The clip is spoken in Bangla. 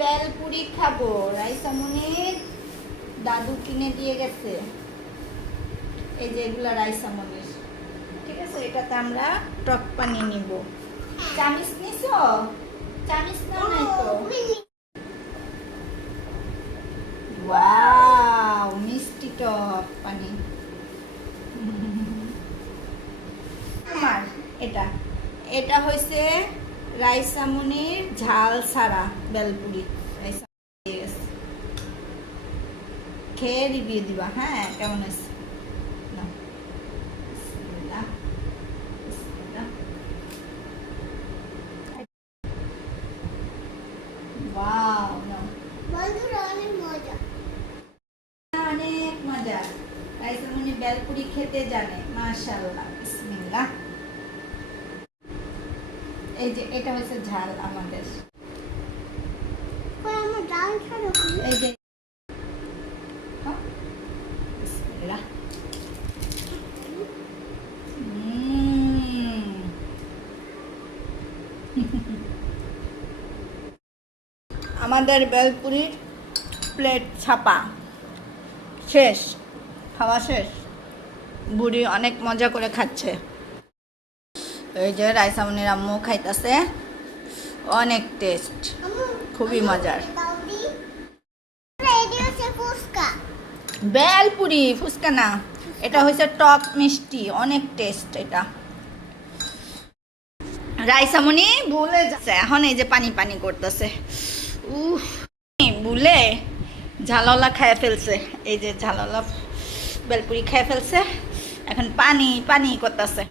বেলপুরি খাবো। রাইসামনির দাদু কিনে দিয়ে গেছে। এই যে এগুলা রাইসামনির, ঠিক আছে। এটাতে আমরা টক পানি নিব। চামিচ নিছো? চামিচ না নাই তো। ওয়াও, মিষ্টি টক পানি। আমার এটা এটা হইছে রাইসামনির ঝাল ছাড়া বেলপুরি। খেয়ে রিভিউ দিবা, হ্যাঁ কেমন আছে। নাও। বিসমিল্লাহ, বিসমিল্লাহ। ওয়াও, নাও। বন্ধুরা অনেক মজা। অনেক মজা। রাইসামনি বেলপুরি খেতে জানে, মাশাআল্লাহ। বিসমিল্লাহ। এই যে এটা হচ্ছে ঝাল আমাদের। কই আমার ডাল ছাড়ো কি? এই যে বিসমিল্লাহ। আমাদের বেলপুরির প্লেট ছাপা শেষ, খাওয়া শেষ। বুড়ি অনেক মজা করে খাচ্ছে। এই যে রাইসামনির আম্মু খাইতেছে, অনেক টেস্ট, খুবই মজার। এটি হচ্ছে ফুচকা। বেলপুরি, ফুচকা না, এটা হচ্ছে টক মিষ্টি, অনেক টেস্ট এটা। রাইসামনি ভুলে যাচ্ছে এখন, এই যে পানি পানি করতেছে। ভুলে ঝালওয়ালা খায় ফেলছে। এই যে ঝালওয়ালা বেলপুরি খায় ফেলছে, এখন পানি পানি করতেছে।